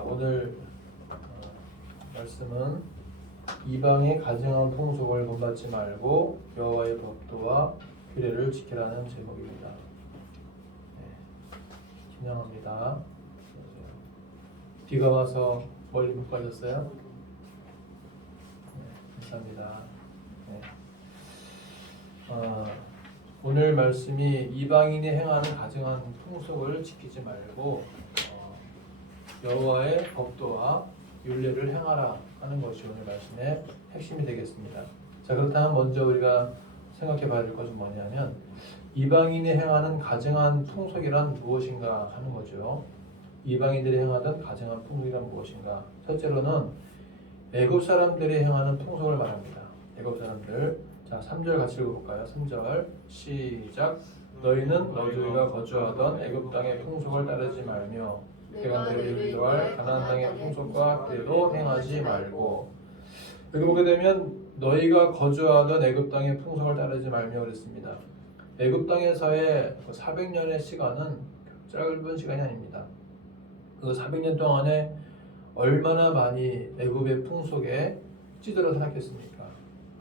오늘 말씀은 이방의 가증한 풍속을 본받지 말고 여호와의 법도와 규례를 지키라는 제목입니다. 긴장합니다. 비가 와서 멀리 못 가셨어요? 감사합니다. 오늘 말씀이 이방인이 행하는 가증한 풍속을 지키지 말고 여호와의 법도와 율례를 행하라 하는 것이 오늘 말씀의 핵심이 되겠습니다. 자, 그렇다면 먼저 우리가 생각해 봐야 될 것은 뭐냐면 이방인이 행하는 가증한 풍속이란 무엇인가 하는 거죠. 이방인들이 행하던 가증한 풍속이란 무엇인가? 첫째로는 애굽 사람들이 행하는 풍속을 말합니다. 애굽 사람들. 자, 3절 같이 읽어볼까요? 3절 시작. 너희는 너희가 거주하던 애굽 땅의 풍속을 따르지 말며 내가 너희를 인도할 가나안 땅의 풍속과 규례도 행하지 말고. 여기 보게 되면 너희가 거주하던 애굽 땅의 풍속을 따르지 말며 그랬습니다. 애굽 땅에서의 400년의 시간은 짧은 시간이 아닙니다. 그 400년 동안에 얼마나 많이 애굽의 풍속에 찌들어 살았겠습니까?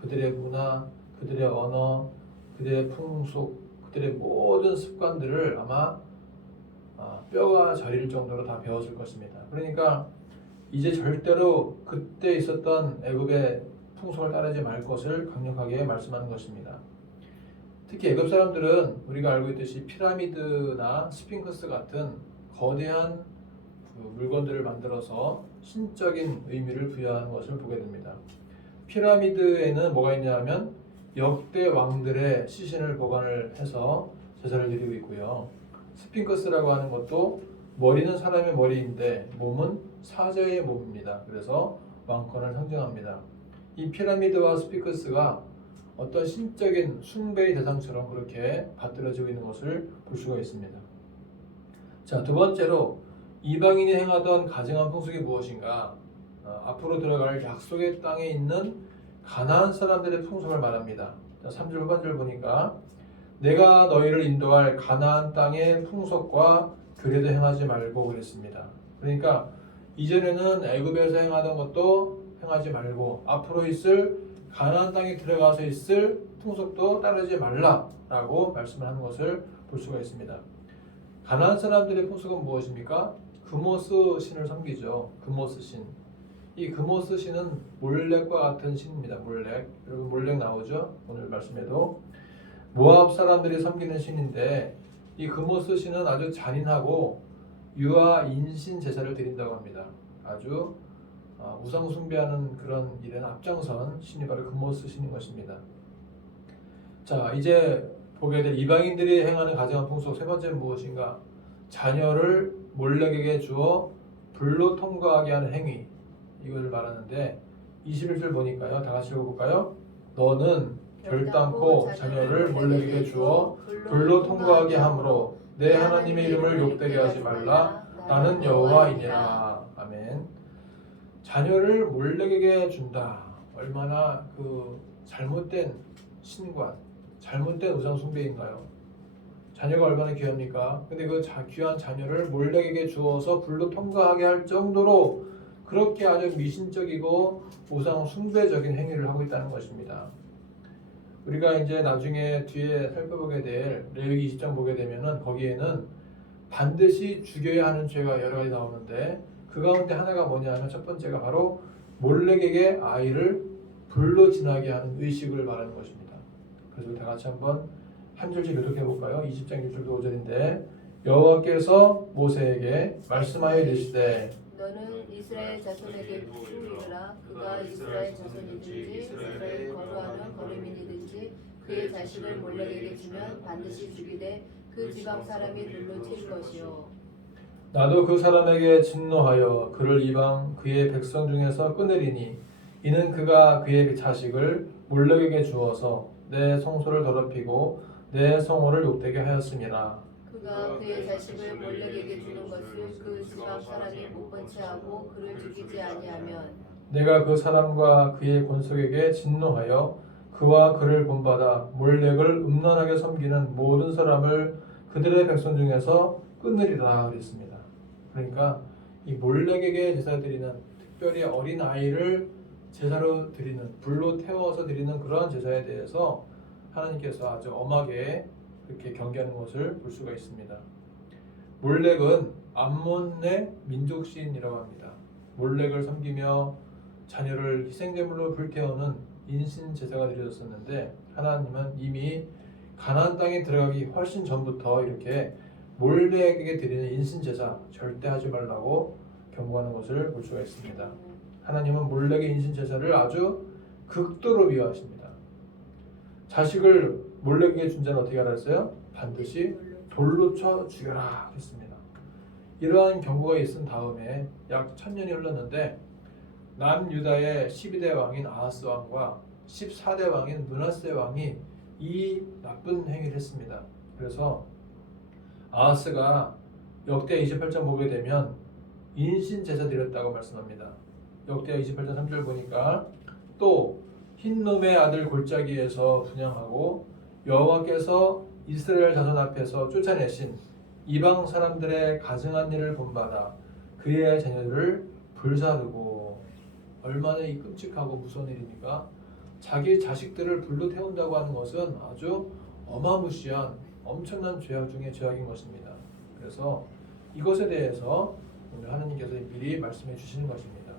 그들의 문화, 그들의 언어, 그들의 풍속, 그들의 모든 습관들을 아마 뼈가 저릴 정도로 다 배웠을 것입니다. 그러니까 이제 절대로 그때 있었던 애굽의 풍속을 따르지 말 것을 강력하게 말씀하는 것입니다. 특히 애굽 사람들은 우리가 알고 있듯이 피라미드나 스핑크스 같은 거대한 물건들을 만들어서 신적인 의미를 부여하는 것을 보게 됩니다. 피라미드에는 뭐가 있냐면 역대 왕들의 시신을 보관을 해서 제사를 드리고 있고요. 스핑크스라고 하는 것도 머리는 사람의 머리인데 몸은 사자의 몸입니다. 그래서 왕권을 상징합니다. 이 피라미드와 스핑크스가 어떤 신적인 숭배의 대상처럼 그렇게 받들어지고 있는 것을 볼 수가 있습니다. 자, 두 번째로 이방인이 행하던 가증한 풍속이 무엇인가? 앞으로 들어갈 약속의 땅에 있는 가나안 사람들의 풍속을 말합니다. 자, 3절 후반절 보니까 내가 너희를 인도할 가나안 땅의 풍속과 규례도 행하지 말고 그랬습니다. 그러니까 이전에는 애굽에서 행하던 것도 행하지 말고 앞으로 있을 가나안 땅에 들어가서 있을 풍속도 따르지 말라라고 말씀을 하는 것을 볼 수가 있습니다. 가나안 사람들의 풍속은 무엇입니까? 그모스 신을 섬기죠. 그모스 신. 이 그모스 신은 몰렉과 같은 신입니다. 몰렉. 여러분 몰렉 나오죠? 오늘 말씀에도. 모압 사람들이 섬기는 신인데 이 그모스 신은 아주 잔인하고 유아 인신 제사를 드린다고 합니다. 아주 우상 숭배하는 그런 일에는 앞장선 신이 바로 그모스 신인 것입니다. 자, 이제 보게 될 이방인들이 행하는 가증한 풍속 세 번째는 무엇인가? 자녀를 몰렉에게 주어 불로 통과하게 하는 행위, 이걸 말하는데 21절 보니까요. 다 같이 읽어볼까요? 너는 결단코 자녀를 몰렉에게 주어 불로 통과하게 함으로 내 하나님의 이름을 욕되게 하지 말라. 나는 여호와이니라. 아멘. 자녀를 몰렉에게 준다. 얼마나 그 잘못된 신관, 잘못된 우상 숭배인가요? 자녀가 얼마나 귀합니까? 근데 그 귀한 자녀를 몰렉에게 주어서 불로 통과하게 할 정도로 그렇게 아주 미신적이고 우상 숭배적인 행위를 하고 있다는 것입니다. 우리가 이제 나중에 뒤에 살펴보게 될 레위기 20장 보게 되면은 거기에는 반드시 죽여야 하는 죄가 여러 가지 나오는데 그 가운데 하나가 뭐냐면 첫 번째가 바로 몰렉에게 아이를 불로 지나게 하는 의식을 말하는 것입니다. 그래서 다 같이 한번 한 절씩 교독해 볼까요? 20장 6절도 5절인데 여호와께서 모세에게 말씀하여 이르시되 너는 이스라엘 자손에게 이르라. 그가 이스라엘 자손이든지 이스라엘에 거주하는 거류민이든지 그의 자식을 몰렉에게 주면 반드시 죽이되 그 지방 사람이 불로 칠 것이요. 나도 그 사람에게 진노하여 그를 이방 그의 백성 중에서 끊으리니 이는 그가 그의 자식을 몰렉에게 주어서 내 성소를 더럽히고 내 성호를 욕되게 하였음이라. 그가 그의 자식을 몰렉에게 주는 것을 그 지방 사람이 못 본 채 하고 그를 죽이지 아니하면 내가 그 사람과 그의 권속에게 진노하여 그와 그를 본받아 몰렉을 음란하게 섬기는 모든 사람을 그들의 백성 중에서 끊으리라 그랬습니다. 그러니까 이 몰렉에게 제사 드리는, 특별히 어린 아이를 제사로 드리는, 불로 태워서 드리는 그러한 제사에 대해서 하나님께서 아주 엄하게 그렇게 경계하는 것을 볼 수가 있습니다. 몰렉은 암몬의 민족 신이라고 합니다. 몰렉을 섬기며 자녀를 희생제물로 불태우는 인신 제사가 드려졌었는데, 하나님은 이미 가나안 땅에 들어가기 훨씬 전부터 이렇게 몰렉에게 드리는 인신 제사 절대 하지 말라고 경고하는 것을 볼 수가 있습니다. 하나님은 몰렉의 인신 제사를 아주 극도로 미워하십니다. 자식을 몰렉에게 준 자는 어떻게 하라 했어요? 반드시 돌로 쳐 죽여라 했습니다. 이러한 경고가 있은 다음에 약 1000년이 흘렀는데, 남유다의 12대 왕인 아하스 왕과 14대 왕인 므낫세 왕이 이 나쁜 행위를 했습니다. 그래서 아하스가 역대 28장 보게 되면 인신 제사 드렸다고 말씀합니다. 역대 28장 3절 보니까 또 흰놈의 아들 골짜기에서 분향하고 여호와께서 이스라엘 자손 앞에서 쫓아내신 이방 사람들의 가증한 일을 본받아 그의 자녀들을 불사르고, 얼마나 이 끔찍하고 무서운 일입니까? 자기 자식들을 불로 태운다고 하는 것은 아주 어마무시한 엄청난 죄악 중에 죄악인 것입니다. 그래서 이것에 대해서 오늘 하나님께서 미리 말씀해 주시는 것입니다.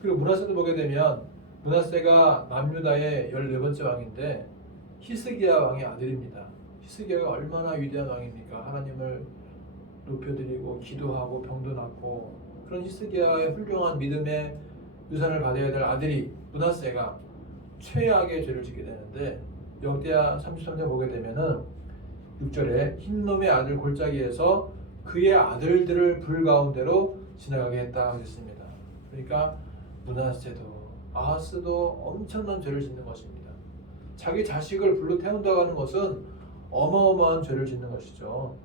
그리고 므낫세도 보게 되면 므낫세가 남유다의 14번째 왕인데 히스기야 왕의 아들입니다. 히스기야가 얼마나 위대한 왕입니까? 하나님을 높여드리고 기도하고 병도 낫고, 그런 히스기야의 훌륭한 믿음의 유산을 받아야 될 아들이 므낫세가 최악의 죄를 짓게 되는데, 역대하 33장 보게 되면은 6절에 흰놈의 아들 골짜기에서 그의 아들들을 불 가운데로 지나가게 했다 하겠습니다. 그러니까 므낫세도 아하스도 엄청난 죄를 짓는 것입니다. 자기 자식을 불로 태운다고 하는 것은 어마어마한 죄를 짓는 것이죠.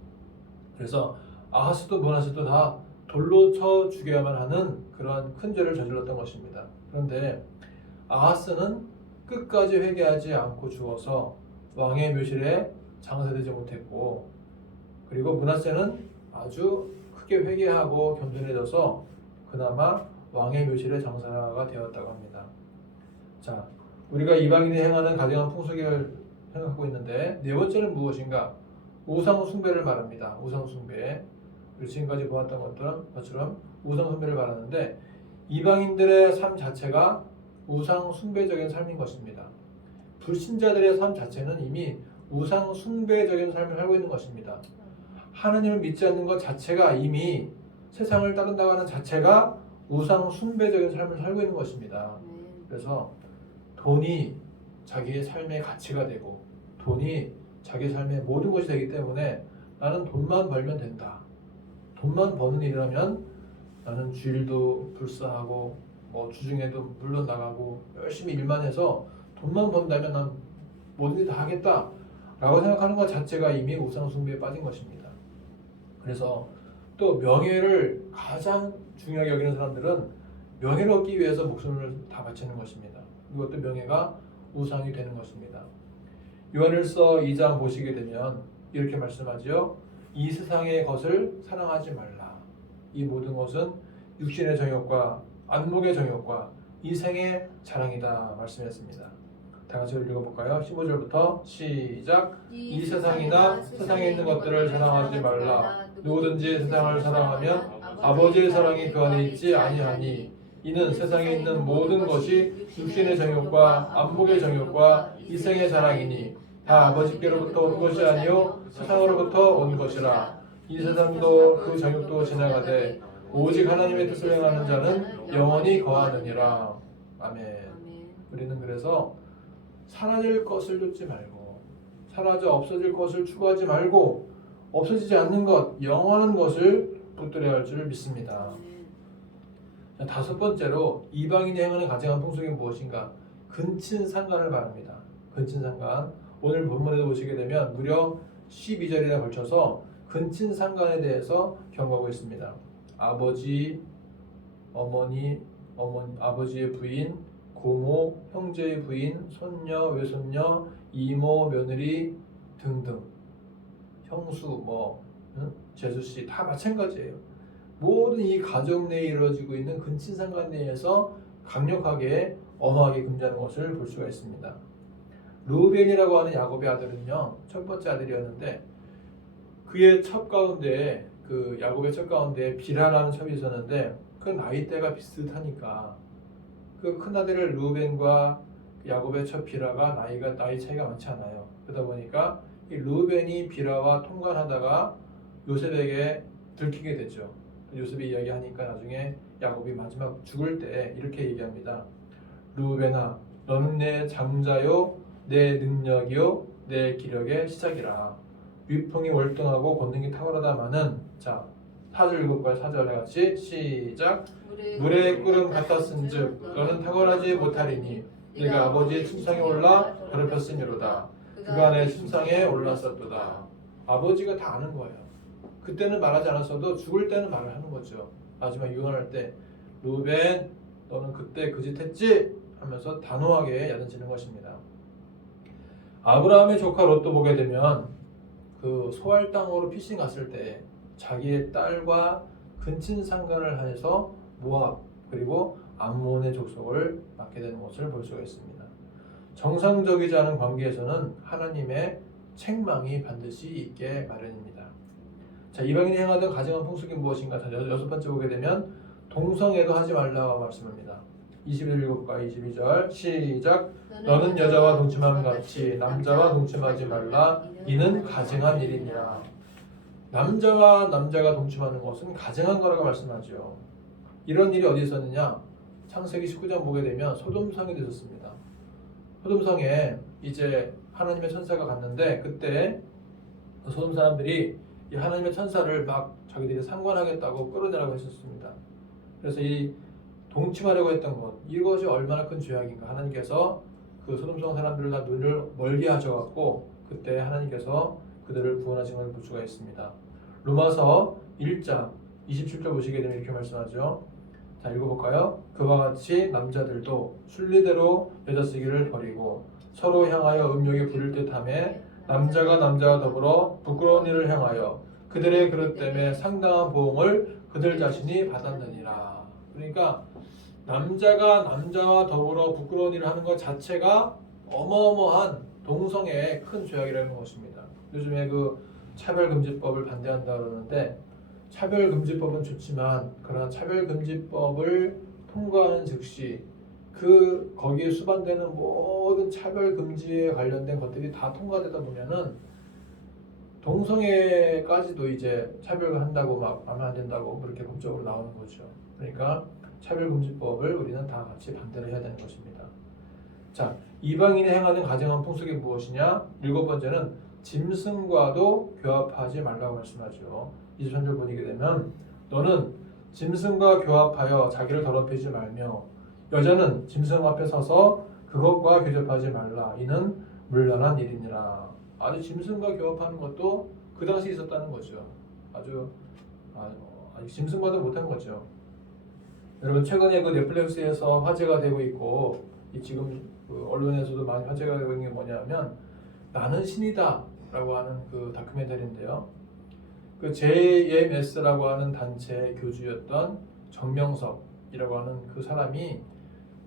그래서 아하스도 므낫세도 다 돌로 쳐 죽여야만 하는 그러한 큰 죄를 저질렀던 것입니다. 그런데 아하스는 끝까지 회개하지 않고 죽어서 왕의 묘실에 장사되지 못했고, 그리고 므낫세는 아주 크게 회개하고 겸손해져서 그나마 왕의 묘실에 장사가 되었다고 합니다. 자, 우리가 이방인이 행하는 가증한 풍속을 생각하고 있는데, 네 번째는 무엇인가? 우상 숭배를 말합니다. 우상 숭배. 우리 지금까지 보았던 것처럼 우상 숭배를 말하는데, 이방인들의 삶 자체가 우상 숭배적인 삶인 것입니다. 불신자들의 삶 자체는 이미 우상 숭배적인 삶을 살고 있는 것입니다. 하나님을 믿지 않는 것 자체가, 이미 세상을 따른다고 하는 자체가 우상 숭배적인 삶을 살고 있는 것입니다. 그래서 돈이 자기의 삶의 가치가 되고, 돈이 자기 삶의 모든 것이 되기 때문에 나는 돈만 벌면 된다. 돈만 버는 일이라면 나는 주일도 불사하고 주중에도 물론 나가고 열심히 일만 해서 돈만 번다면 난 뭐든지 다 하겠다 라고 생각하는 것 자체가 이미 우상 숭배에 빠진 것입니다. 그래서 또 명예를 가장 중요하게 여기는 사람들은 명예를 얻기 위해서 목숨을 다 바치는 것입니다. 이것도 명예가 우상이 되는 것입니다. 요한일서 2장 보시게 되면 이렇게 말씀하죠. 이 세상의 것을 사랑하지 말라. 이 모든 것은 육신의 정욕과 안목의 정욕과 이 생의 자랑이다 말씀했습니다. 다 같이 읽어볼까요? 15절부터 시작. 이 세상이나 세상에 있는 것들을 사랑하지 말라. 누구든지 세상을 사랑하면 아버지의 사랑이 그 안에 있지 아니하니, 이는 세상에 있는 모든 것이 육신의 정욕과 안목의 정욕과 이 생의 자랑이니 다 아버지께로부터 온 것이 아니요 세상으로부터 온 것이라. 이 세상도 그 정욕도 지나가되 오직 하나님의 뜻을 행하는 자는 영원히 거하느니라. 아멘. 우리는 그래서 사라질 것을 쫓지 말고, 사라져 없어질 것을 추구하지 말고, 없어지지 않는 것, 영원한 것을 붙들어야 할 줄 믿습니다. 자, 다섯 번째로 이방인이 행하는 가증한 풍속이 무엇인가? 근친상간을 말합니다. 근친상간. 오늘 본문에도 보시게 되면 무려 12절이나 걸쳐서 근친상간에 대해서 경고하고 있습니다. 아버지, 어머니, 아버지의 부인, 고모, 형제의 부인, 손녀, 외손녀, 이모, 며느리 등등, 형수, 제수씨 다 마찬가지예요. 모든 이 가정 내에 이루어지고 있는 근친상간 내에서 강력하게 엄하게 금지하는 것을 볼 수가 있습니다. 르우벤이라고 하는 야곱의 아들은요, 첫 번째 아들이었는데 그의 첩 가운데 그 야곱의 첩 가운데 비라라는 첩이 있었는데 그 나이대가 비슷하니까 그 큰 아들을 르우벤과 야곱의 첩 비라가 나이 차이가 많지 않아요. 그러다 보니까 이 르우벤이 비라와 통관하다가 요셉에게 들키게 되죠. 요셉이 이야기하니까 나중에 야곱이 마지막 죽을 때 이렇게 얘기합니다. 르우벤아, 너는 내 장자요, 내 능력이요, 내 기력의 시작이라. 위풍이 월등하고 권능이 탁월하다마는 자 4절 읽어볼까요? 4절에 같이 시작. 물에 끓음 같았은즉 너는 탁월하지 못하리니 네가 아버지의 침상에 올라 더럽혔음이로다. 그가 내 침상에 올랐었도다. 아버지가 다 아는 거예요. 그때는 말하지 않았어도 죽을 때는 말을 하는 거죠. 마지막 유언할 때 르우벤 너는 그때 그 짓 했지? 하면서 단호하게 야단치는 것입니다. 아브라함의 조카 롯도 보게 되면 그 소알 땅으로 피신 갔을 때 자기의 딸과 근친상간을 해서 모압 그리고 암몬의 족속을 맡게 되는 것을 볼 수가 있습니다. 정상적이지 않은 관계에서는 하나님의 책망이 반드시 있게 마련입니다. 자, 이방인이 행하던 가증한 풍습이 무엇인가? 여섯 번째 보게 되면 동성애도 하지 말라고 말씀합니다. 21절 읽어볼까? 22절 시작. 너는 여자와 동침함 같이 남자와 동침하지 말라. 이는 가증한 일이니라. 남자와 남자가 동침하는 것은 가증한 거라고 말씀하죠. 이런 일이 어디 있었느냐? 창세기 19장 보게 되면 소돔성에 있었습니다. 소돔성에 이제 하나님의 천사가 갔는데 그때 그 소돔 사람들이 이 하나님의 천사를 막 자기들이 상관하겠다고 끌어내라고 했었습니다. 그래서 이 동침하려고 했던 것 이것이 얼마나 큰 죄악인가. 하나님께서 그 소돔성 사람들을 다 눈을 멀게 하셔갖고 그때 하나님께서 그들을 구원하신 것을 볼 수가 있습니다. 로마서 1장 27절 보시게 되면 이렇게 말씀하죠. 자, 읽어볼까요? 그와 같이 남자들도 순리대로 여자 쓰기를 버리고 서로 향하여 음욕에 부릴 듯하며 남자가 남자와 더불어 부끄러운 일을 행하여 그들의 그릇 때문에 상당한 보응을 그들 자신이 받았느니라. 그러니까 남자가 남자와 더불어 부끄러운 일을 하는 것 자체가 어마어마한 동성애의 큰 죄악이라는 것입니다. 요즘에 그 차별금지법을 반대한다 그러는데 차별금지법은 좋지만 그러나 차별금지법을 통과하는 즉시 그 거기에 수반되는 모든 차별금지에 관련된 것들이 다 통과되다 보면은 동성애까지도 이제 차별을 한다고 막 하면 안 된다고 그렇게 법적으로 나오는 거죠. 그러니까 차별금지법을 우리는 다 같이 반대를 해야 되는 것입니다. 자, 이방인이 행하는 가증한 풍속이 무엇이냐? 일곱 번째는 짐승과도 교합하지 말라고 말씀하죠. 23절 보게 되면 너는 짐승과 교합하여 자기를 더럽히지 말며 여자는 짐승 앞에 서서 그것과 교접하지 말라. 이는 물란한 일이니라. 아주 짐승과 교합하는 것도 그 당시 있었다는 거죠. 아주 짐승과도 못한 거죠. 여러분 최근에 그 넷플릭스에서 화제가 되고 있고 지금 그 언론에서도 많이 화제가 되고 있는 게 뭐냐면 나는 신이다 라고 하는 그 다큐멘터리인데요. 그 JMS라고 하는 단체 교주였던 정명석이라고 하는 그 사람이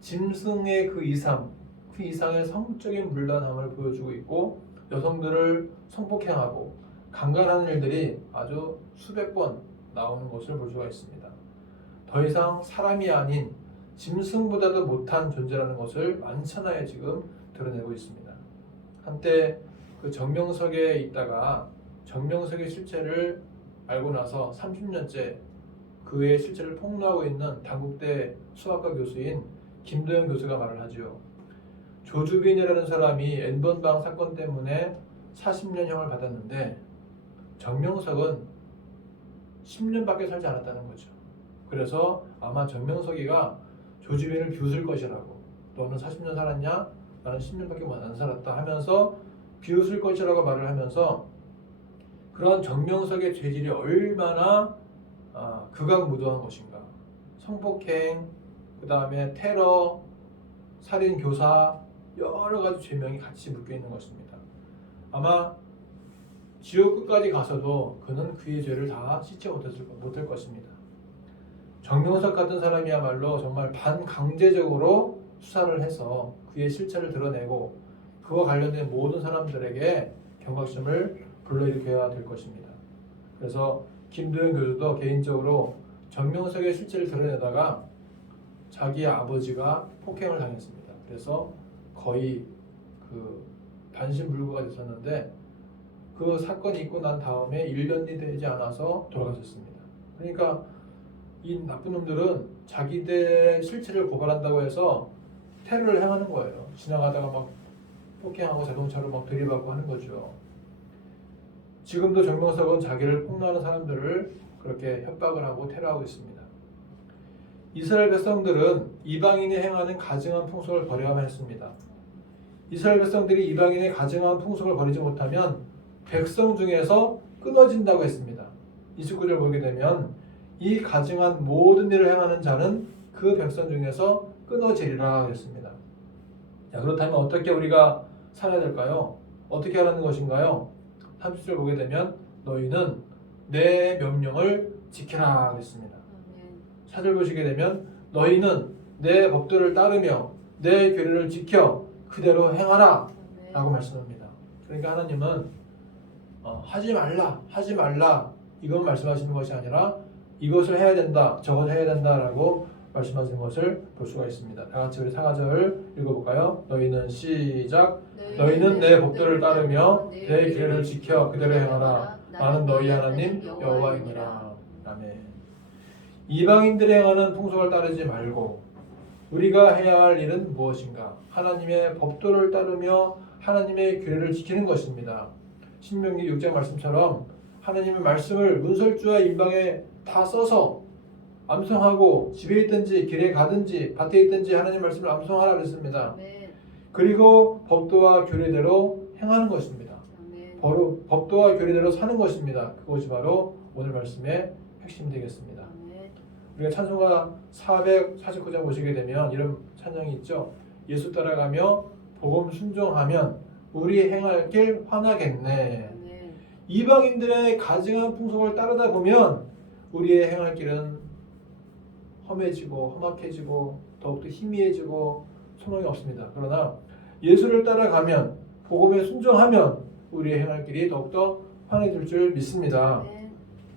짐승의 그 이상의 성적인 문란함을 보여주고 있고 여성들을 성폭행하고 강간하는 일들이 아주 수백 번 나오는 것을 볼 수가 있습니다. 더 이상 사람이 아닌 짐승보다도 못한 존재라는 것을 만천하에 지금 드러내고 있습니다. 한때 그 정명석에 있다가 정명석의 실체를 알고 나서 30년째 그의 실체를 폭로하고 있는 단국대 수학과 교수인 김도영 교수가 말을 하죠. 조주빈이라는 사람이 N번방 사건 때문에 40년형을 받았는데 정명석은 10년밖에 살지 않았다는 거죠. 그래서 아마 정명석이가 조주빈을 비웃을 것이라고 너는 40년 살았냐? 나는 10년밖에 안 살았다 하면서 비웃을 것이라고 말을 하면서 그런 정명석의 죄질이 얼마나 극악무도한 것인가. 성폭행, 그 다음에 테러, 살인, 교사 여러 가지 죄명이 같이 묶여 있는 것입니다. 아마 지옥 끝까지 가서도 그는 그의 죄를 다 씻지 못할 것입니다. 정명석 같은 사람이야말로 정말 반강제적으로 수사를 해서 그의 실체를 드러내고 그와 관련된 모든 사람들에게 경각심을 불러일으켜야 될 것입니다. 그래서 김도영 교수도 개인적으로 정명석의 실체를 드러내다가 자기 아버지가 폭행을 당했습니다. 그래서 거의 그 반신불구가 됐었는데 그 사건이 있고 난 다음에 1년이 되지 않아서 돌아가셨습니다. 그러니까 이 나쁜 놈들은 자기들의 실체를 고발한다고 해서 테러를 행하는 거예요. 지나가다가 막 폭행하고 자동차로 막 들이받고 하는 거죠. 지금도 정명석은 자기를 폭로하는 사람들을 그렇게 협박을 하고 테러하고 있습니다. 이스라엘 백성들은 이방인이 행하는 가증한 풍속을 버려야만 했습니다. 이스라엘 백성들이 이방인의 가증한 풍속을 버리지 못하면 백성 중에서 끊어진다고 했습니다. 29절 보게 되면 이 가증한 모든 일을 행하는 자는 그 백성 중에서 끊어지리라 했습니다. 자, 그렇다면 어떻게 우리가 살아야 될까요? 어떻게 하라는 것인가요? 30절 보게 되면 너희는 내 명령을 지키라 했습니다. 4절 보시게 되면 너희는 내 법도를 따르며 내 규례를 지켜 그대로 행하라 라고 말씀합니다. 그러니까 하나님은 하지 말라 이건 말씀하시는 것이 아니라 이것을 해야 된다 저것을 해야 된다라고 말씀하시는 것을 볼 수가 있습니다. 다 같이 우리 4절 읽어볼까요? 너희는 시작. 너희는 내 법도를 따르며 내 규례를 지켜 그대로 행하라. 나는 너희 하나님 여호와이니라. 아멘. 이방인들이 행하는 풍속을 따르지 말고 우리가 해야 할 일은 무엇인가? 하나님의 법도를 따르며 하나님의 규례를 지키는 것입니다. 신명기 6장 말씀처럼 하나님의 말씀을 문설주와 인방에 다 써서 암송하고 집에 있든지 길에 가든지 밭에 있든지 하나님 말씀을 암송하라 그랬습니다. 그리고 법도와 규례대로 행하는 것입니다. 법도와 규례대로 사는 것입니다. 그것이 바로 오늘 말씀의 핵심이 되겠습니다. 우리가 찬송가 449장 보시게 되면 이런 찬양이 있죠. 예수 따라가며 복음 순종하면 우리 행할 길 화나겠네. 이방인들의 가증한 풍속을 따르다 보면 우리의 행할 길은 험해지고 험악해지고 더욱더 희미해지고 소망이 없습니다. 그러나 예수를 따라가면 복음에 순종하면 우리의 행할 길이 더욱더 환해질 줄 믿습니다.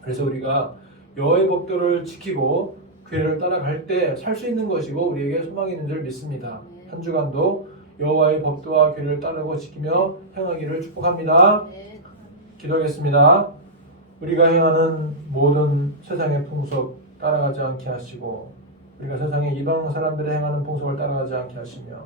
그래서 우리가 여호와의 법도를 지키고 규례를 따라갈 때 살 수 있는 것이고 우리에게 소망이 있는 줄 믿습니다. 한 주간도 여호와의 법도와 규례를 따르고 지키며 행하기를 축복합니다. 기도하겠습니다. 우리가 행하는 모든 세상의 풍속 따라가지 않게 하시고 우리가 세상의 이방 사람들의 행하는 풍속을 따라가지 않게 하시며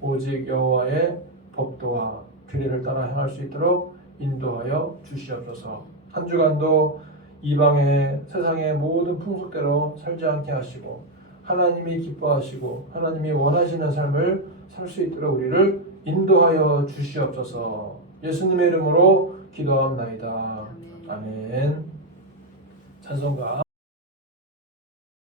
오직 여호와의 법도와 규례를 따라 행할 수 있도록 인도하여 주시옵소서. 한 주간도 이방의 세상의 모든 풍속대로 살지 않게 하시고 하나님이 기뻐하시고 하나님이 원하시는 삶을 살 수 있도록 우리를 인도하여 주시옵소서. 예수님의 이름으로 기도하옵나이다. 아멘. 찬송가